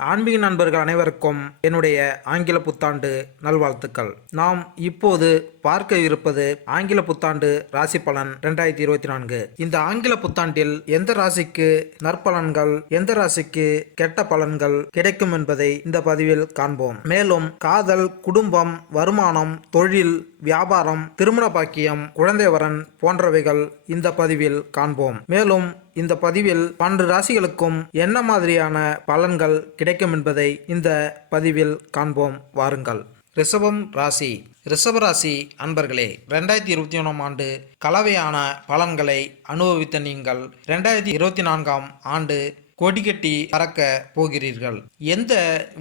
ஆன்மீக நண்பர்கள் அனைவருக்கும் என்னுடைய ஆங்கில புத்தாண்டு நல்வாழ்த்துக்கள். நாம் இப்போது பார்க்க இருப்பது ஆங்கில புத்தாண்டு ராசி பலன் 2024. இந்த ஆங்கில புத்தாண்டில் எந்த ராசிக்கு நற்பலன்கள், எந்த ராசிக்கு கெட்ட பலன்கள் கிடைக்கும் என்பதை இந்த பதிவில் காண்போம். மேலும் காதல், குடும்பம், வருமானம், தொழில், வியாபாரம், திருமண பாக்கியம், குழந்தை வரன் போன்றவைகள் இந்த பதிவில் காண்போம். மேலும் இந்த பதிவில் 12 ராசிகளுக்கும் என்ன மாதிரியான பலன்கள் கிடைக்கும் என்பதை இந்த பதிவில் காண்போம். வாருங்கள். ரிஷபம் ராசி. ரிஷபராசி அன்பர்களே, 2021 ஆண்டு கலவையான பலன்களை அனுபவித்த நீங்கள் 2024 ஆண்டு கொடிகட்டி பறக்க போகிறீர்கள். எந்த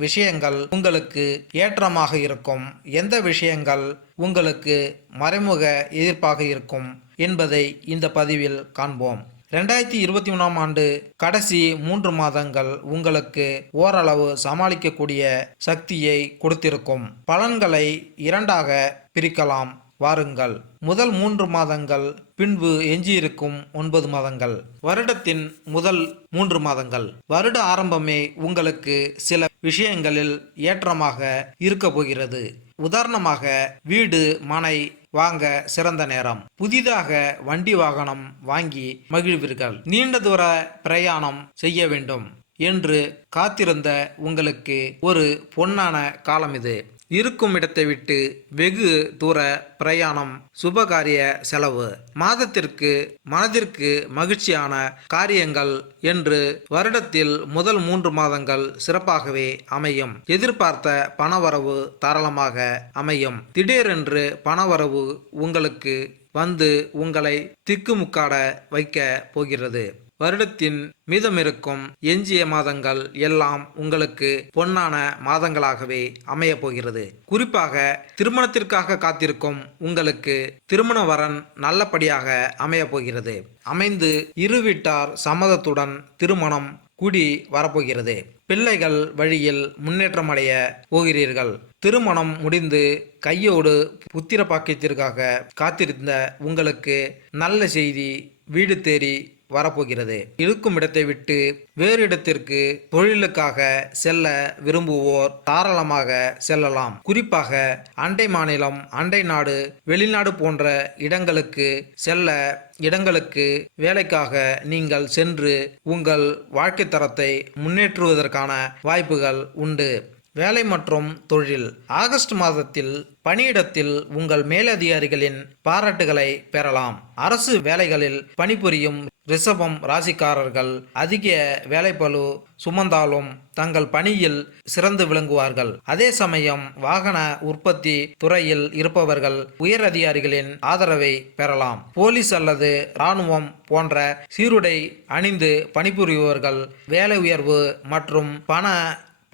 விஷயங்கள் உங்களுக்கு ஏற்றமாக இருக்கும், எந்த விஷயங்கள் உங்களுக்கு மறைமுக எதிர்ப்பாக இருக்கும் என்பதை இந்த பதிவில் காண்போம். 2023 ஆண்டு கடைசி 3 மாதங்கள் உங்களுக்கு ஓரளவு சமாளிக்கக்கூடிய சக்தியை கொடுத்திருக்கும். பலன்களை இரண்டாக பிரிக்கலாம். வாருங்கள். முதல் 3 மாதங்கள், பின்பு எஞ்சியிருக்கும் 9 மாதங்கள். வருடத்தின் முதல் 3 மாதங்கள். வருட ஆரம்பமே உங்களுக்கு சில விஷயங்களில் ஏற்றமாக இருக்க போகிறது. உதாரணமாக, வீடு, மனை வாங்க சிறந்த நேரம். புதிதாக வண்டி வாகனம் வாங்கி மகிழ்வீர்கள். நீண்ட தூர பிரயாணம் செய்ய வேண்டும் என்று காத்திருந்த உங்களுக்கு ஒரு பொன்னான காலம் இது. இருக்கும் இடத்தை விட்டு வெகு தூர பிரயாணம், சுபகாரிய செலவு, மாதத்திற்கு மனதிற்கு மகிழ்ச்சியான காரியங்கள் என்று வருடத்தில் முதல் 3 மாதங்கள் சிறப்பாகவே அமையும். எதிர்பார்த்த பணவரவு தாராளமாக அமையும். திடீரென்று பணவரவு உங்களுக்கு வந்து உங்களை திக்குமுக்காட வைக்க போகிறது. வருடத்தின் மீதமிருக்கும் எஞ்சிய மாதங்கள் எல்லாம் உங்களுக்கு பொன்னான மாதங்களாகவே அமைய போகிறது. குறிப்பாக திருமணத்திற்காக காத்திருக்கும் உங்களுக்கு திருமண வரன் நல்லபடியாக அமைய போகிறது. அமைந்து இரு வீட்டார் சம்மதத்துடன் திருமணம் கூடி வரப்போகிறது. பிள்ளைகள் வழியில் முன்னேற்றமடைய போகிறீர்கள். திருமணம் முடிந்து கையோடு புத்திர பாக்கியத்திற்காக காத்திருந்த உங்களுக்கு நல்ல செய்தி வீடு தேறி வரப்போகிறது. இருக்கும் இடத்தை விட்டு வேறு இடத்திற்கு தொழிலுக்காக செல்ல விரும்புவோர் தாராளமாக செல்லலாம். குறிப்பாக அண்டை மாநிலம், அண்டை நாடு, வெளிநாடு போன்ற இடங்களுக்கு வேலைக்காக நீங்கள் சென்று உங்கள் வாழ்க்கை தரத்தை முன்னேற்றுவதற்கான வாய்ப்புகள் உண்டு. வேலை மற்றும் தொழில். ஆகஸ்ட் மாதத்தில் பணியிடத்தில் உங்கள் மேலதிகாரிகளின் பாராட்டுகளை பெறலாம். அரசு வேலைகளில் பணிபுரியும் ரிஷபம் ராசிக்காரர்கள் அதிக வேலைப்பளு சுமந்தாலும் தங்கள் பணியில் சிறந்து விளங்குவார்கள். அதே சமயம் வாகன உற்பத்தி துறையில் இருப்பவர்கள் உயர் அதிகாரிகளின் ஆதரவை பெறலாம். போலீஸ் அல்லது இராணுவம் போன்ற சீருடை அணிந்து பணிபுரிபவர்கள் வேலை உயர்வு மற்றும் பண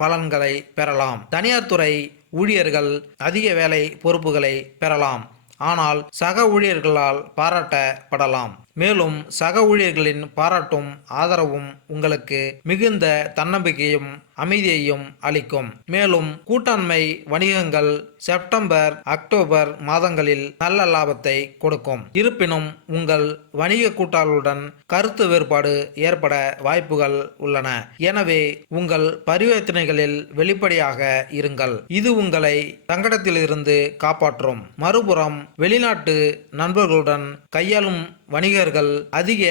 பலன்களை பெறலாம். தனியார் துறை ஊழியர்கள் அதிக வேலை பொறுப்புகளை பெறலாம். ஆனால் சக ஊழியர்களால் பாராட்டப்படலாம். மேலும் சக ஊழியர்களின் பாராட்டும் ஆதரவும் உங்களுக்கு மிகுந்த தன்னம்பிக்கையும் அமைதியையும் அளிக்கும். மேலும் கூட்டாண்மை வணிகங்கள் செப்டம்பர், அக்டோபர் மாதங்களில் நல்ல லாபத்தை கொடுக்கும். இருப்பினும் உங்கள் வணிக கூட்டாளருடன் கருத்து வேறுபாடு ஏற்பட வாய்ப்புகள் உள்ளன. எனவே உங்கள் பரிவர்த்தனைகளில் வெளிப்படையாக இருங்கள். இது உங்களை சங்கடத்திலிருந்து காப்பாற்றும். மறுபுறம் வெளிநாட்டு நண்பர்களுடன் கையாளும் வணிகர்கள் அதிக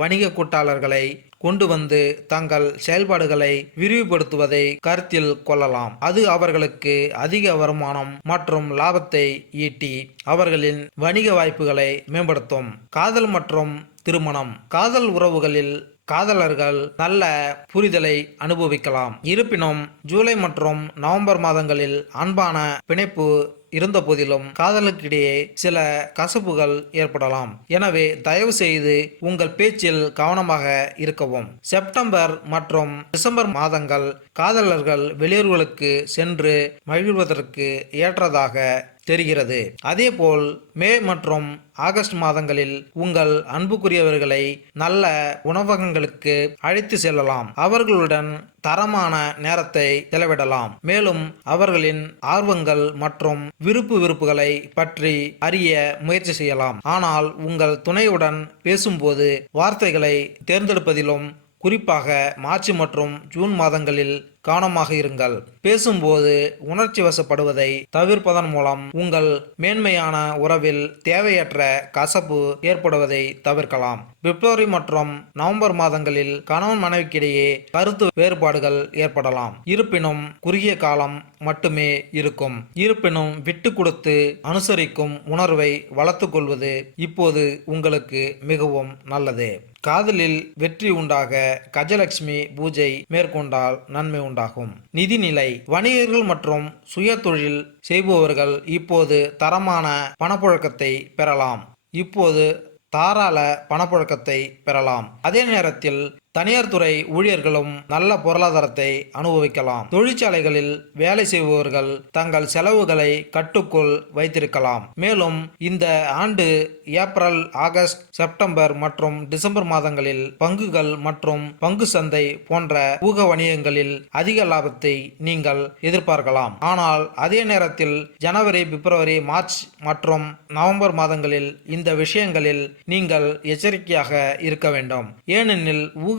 வணிக கூட்டாளர்களை கொண்டு வந்து தங்கள் செயல்பாடுகளை விரிவுபடுத்துவதை கருத்தில் கொள்ளலாம். அது அவர்களுக்கு அதிக வருமானம் மற்றும் லாபத்தை ஈட்டி அவர்களின் வணிக வாய்ப்புகளை மேம்படுத்தும். காதல் மற்றும் திருமணம். காதல் உறவுகளில் காதலர்கள் நல்ல புரிதலை அனுபவிக்கலாம். இருப்பினும் ஜூலை மற்றும் நவம்பர் மாதங்களில் அன்பான பிணைப்பு இருந்த போதிலும் காதலுக்கிடையே சில கசப்புகள் ஏற்படலாம். எனவே தயவு செய்து உங்கள் பேச்சில் கவனமாக இருக்கவும். செப்டம்பர் மற்றும் டிசம்பர் மாதங்கள் காதலர்கள் வெளியூர்களுக்கு சென்று மகிழ்வதற்கு ஏற்றதாக தெரிகிறது. அதேபோல் மே மற்றும் ஆகஸ்ட் மாதங்களில் உங்கள் அன்புக்குரியவர்களை நல்ல உணவகங்களுக்கு அழைத்து செல்லலாம். அவர்களுடன் தரமான நேரத்தை செலவிடலாம். மேலும் அவர்களின் ஆர்வங்கள் மற்றும் விருப்புகளை பற்றி அறிய முயற்சி செய்யலாம். ஆனால் உங்கள் துணையுடன் பேசும்போது வார்த்தைகளை தேர்ந்தெடுப்பதிலும் குறிப்பாக மார்ச் மற்றும் ஜூன் மாதங்களில் கவனமாக இருங்கள். பேசும்போது உணர்ச்சி வசப்படுவதை தவிர்ப்பதன் மூலம் உங்கள் மேன்மையான உறவில் தேவையற்ற கசப்பு ஏற்படுவதை தவிர்க்கலாம். பிப்ரவரி மற்றும் நவம்பர் மாதங்களில் கணவன் மனைவிக்கிடையே கருத்து வேறுபாடுகள் ஏற்படலாம். இருப்பினும் குறுகிய காலம் மட்டுமே இருக்கும். இருப்பினும் விட்டு கொடுத்து அனுசரிக்கும் உணர்வை வளர்த்துக் கொள்வது இப்போது உங்களுக்கு மிகவும் நல்லது. காதலில் வெற்றி உண்டாக கஜலட்சுமி பூஜை மேற்கொண்டால் நன்மை உண்டாகும். நிதிநிலை: வணிகர்கள் மற்றும் சுய தொழில் செய்பவர்கள் இப்போது தரமான பணப்புழக்கத்தை பெறலாம். இப்போது தாராள பணப்புழக்கத்தை பெறலாம். அதே நேரத்தில் தனியார் துறை ஊழியர்களும் நல்ல பொருளாதாரத்தை அனுபவிக்கலாம். தொழிற்சாலைகளில் வேலை செய்பவர்கள் தங்கள் செலவுகளை கட்டுக்குள் வைத்திருக்கலாம். மேலும் இந்த ஆண்டு ஏப்ரல், ஆகஸ்ட், செப்டம்பர் மற்றும் டிசம்பர் மாதங்களில் பங்குகள் மற்றும் பங்கு சந்தை போன்ற ஊக வணிகங்களில் அதிக லாபத்தை நீங்கள் எதிர்பார்க்கலாம். ஆனால் அதே நேரத்தில் ஜனவரி, பிப்ரவரி, மார்ச் மற்றும் நவம்பர் மாதங்களில் இந்த விஷயங்களில் நீங்கள் எச்சரிக்கையாக இருக்க வேண்டும். ஏனெனில் ஊக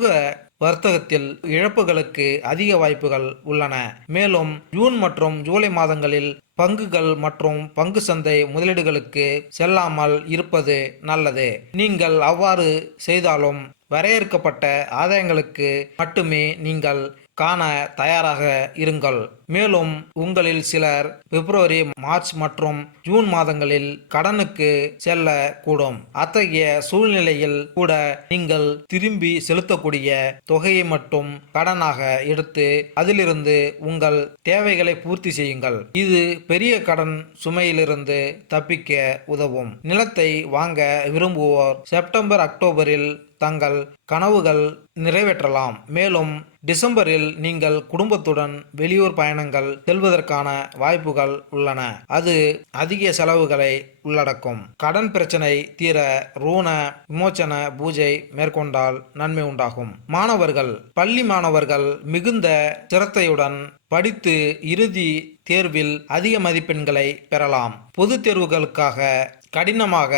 வர்த்தகத்தில் இழப்புகளுக்கு அதிக வாய்ப்புகள் உள்ளன. மேலும் ஜூன் மற்றும் ஜூலை மாதங்களில் பங்குகள் மற்றும் பங்கு சந்தை முதலீடுகளுக்கு செல்லாமல் இருப்பது நல்லது. நீங்கள் அவ்வாறு செய்தாலும் வரையறுக்கப்பட்ட ஆதாயங்களுக்கு மட்டுமே நீங்கள் காண தயாராக இருங்கள். மேலும் உங்களில் சிலர் பிப்ரவரி, மார்ச் மற்றும் ஜூன் மாதங்களில் கடனுக்கு செல்ல கூடும். அத்தகைய சூழ்நிலையில் கூட நீங்கள் திரும்பி செலுத்தக்கூடிய தொகையை மட்டும் கடனாக எடுத்து அதிலிருந்து உங்கள் தேவைகளை பூர்த்தி செய்யுங்கள். இது பெரிய கடன் சுமையிலிருந்து தப்பிக்க உதவும். நிலத்தை வாங்க விரும்புவோர் செப்டம்பர், அக்டோபரில் தங்கள் கனவுகள் நிறைவேற்றலாம். மேலும் டிசம்பரில் நீங்கள் குடும்பத்துடன் வெளியூர் பயணங்கள் செல்வதற்கான வாய்ப்புகள் உள்ளன. அது அதிக செலவுகளை உள்ளடக்கும். கடன் பிரச்சனை தீர ருண விமோச்சன பூஜை மேற்கொண்டால் நன்மை உண்டாகும். மாணவர்கள்: பள்ளி மாணவர்கள் மிகுந்த சிரத்தையுடன் படித்து இறுதி தேர்வில் அதிக மதிப்பெண்களை பெறலாம். பொது தேர்வுகளுக்காக கடினமாக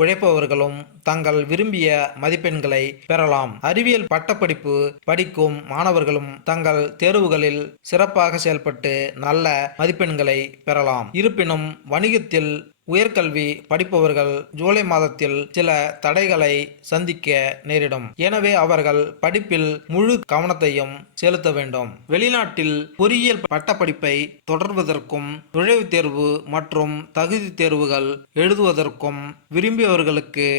உழைப்பவர்களும் தங்கள் விரும்பிய மதிப்பெண்களை பெறலாம். அறிவியல் பட்டப்படிப்பு படிக்கும் மாணவர்களும் தங்கள் தேர்வுகளில் சிறப்பாக செயல்பட்டு நல்ல மதிப்பெண்களை பெறலாம். இருப்பினும் வணிகத்தில் உயர்கல்வி படிப்பவர்கள் ஜூலை மாதத்தில் சில தடைகளை சந்திக்க நேரிடும். எனவே அவர்கள் படிப்பில் முழு கவனத்தையும் செலுத்த வேண்டும். வெளிநாட்டில் பொறியியல் பட்டப்படிப்பை தொடர்வதற்கும் நுழைவுத் தேர்வு மற்றும் தகுதி தேர்வுகள் எழுதுவதற்கும் விரும்பியவர்களுக்கு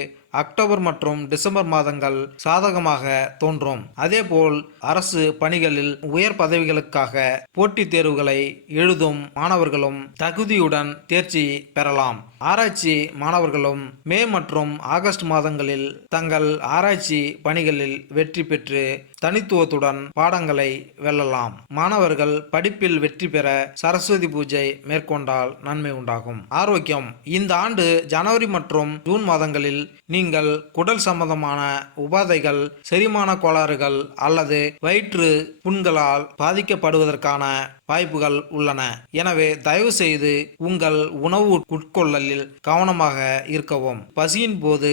அக்டோபர் மற்றும் டிசம்பர் மாதங்கள் சாதகமாக தோன்றும். அதேபோல் அரசு பணிகளில் உயர் பதவிகளுக்காக போட்டித் தேர்வுகளை எழுதும் மாணவர்களும் தகுதியுடன் தேர்ச்சி பெறலாம். ஆராய்ச்சி மாணவர்களும் மே மற்றும் ஆகஸ்ட் மாதங்களில் தங்கள் ஆராய்ச்சி பணிகளில் வெற்றி பெற்று தனித்துவத்துடன் பாடங்களை வெல்லலாம். மாணவர்கள் படிப்பில் வெற்றி பெற சரஸ்வதி பூஜை மேற்கொண்டால் நன்மை உண்டாகும். ஆரோக்கியம்: இந்த ஆண்டு ஜனவரி மற்றும் ஜூன் மாதங்களில் நீங்கள் குடல் சம்பந்தமான உபாதைகள், செரிமான கோளாறுகள் அல்லது வயிற்று புண்களால் பாதிக்கப்படுவதற்கான வாய்ப்புகள் உள்ளன. எனவே தயவு செய்து உங்கள் உணவு உட்கொள்ளலில் கவனமாக இருக்கவும். பசியின் போது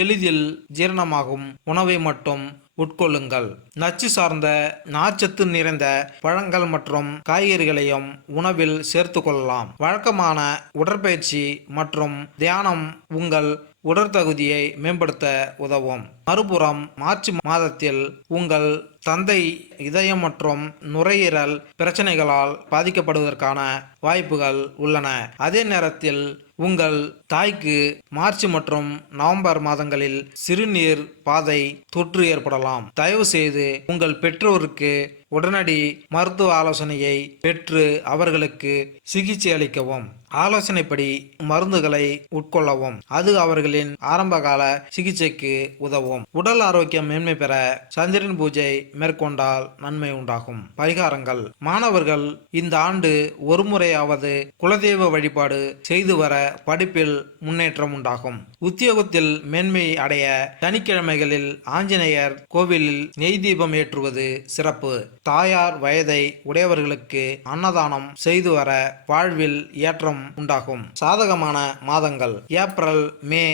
எளிதில் ஜீரணமாகும் உணவை மட்டும் உட்கொள்ளுங்கள். நச்சு சார்ந்த நார்ச்சத்து நிறைந்த பழங்கள் மற்றும் காய்கறிகளையும் உணவில் சேர்த்து கொள்ளலாம். வழக்கமான உடற்பயிற்சி மற்றும் தியானம் உங்கள் உடற்தகுதியை மேம்படுத்த உதவும். மறுபுறம் மார்ச் மாதத்தில் உங்கள் தந்தை இதயம் மற்றும் நுரையீரல் பிரச்சனைகளால் பாதிக்கப்படுவதற்கான வாய்ப்புகள் உள்ளன. அதே நேரத்தில் உங்கள் தாய்க்கு மார்ச் மற்றும் நவம்பர் மாதங்களில் சிறுநீர் பாதை தொற்று ஏற்படலாம். தயவு செய்து உங்கள் பெற்றோருக்கு உடனடி மருத்துவ ஆலோசனையை பெற்று அவர்களுக்கு சிகிச்சை அளிக்கவும். ஆலோசனைப்படி மருந்துகளை உட்கொள்ளவும். அது அவர்களின் ஆரம்பகால சிகிச்சைக்கு உதவும். உடல் ஆரோக்கியம் மேன்மை பெற சந்திரன் பூஜை மேற்கொண்டால் நன்மை உண்டாகும். பரிகாரங்கள்: மாணவர்கள் இந்த ஆண்டு ஒரு முறையாவது குலதெய்வ வழிபாடு செய்து வர படிப்பில் முன்னேற்றம் உண்டாகும். உத்தியோகத்தில் மேன்மை அடைய சனிக்கிழமைகளில் ஆஞ்சநேயர் கோவிலில் நெய் தீபம் ஏற்றுவது சிறப்பு. தாயார் வயதை உடையவர்களுக்கு அன்னதானம் செய்து வர வாழ்வில் ஏற்றம் உண்டாகும். சாதகமான மாதங்கள்: ஏப்ரல், மே,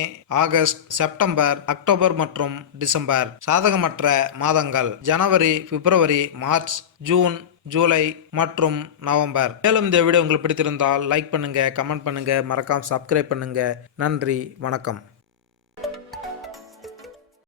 ஆகஸ்ட், செப்டம்பர், அக்டோபர் மற்றும் டிசம்பர். சாதகமற்ற மாதங்கள்: ஜனவரி, பிப்ரவரி, மார்ச், ஜூன், ஜூலை மற்றும் நவம்பர். மேலும் இந்த வீடியோ உங்களுக்கு பிடித்திருந்தால் லைக் பண்ணுங்க, கமெண்ட் பண்ணுங்க, மறக்காம சப்ஸ்கிரைப் பண்ணுங்க. நன்றி, வணக்கம்.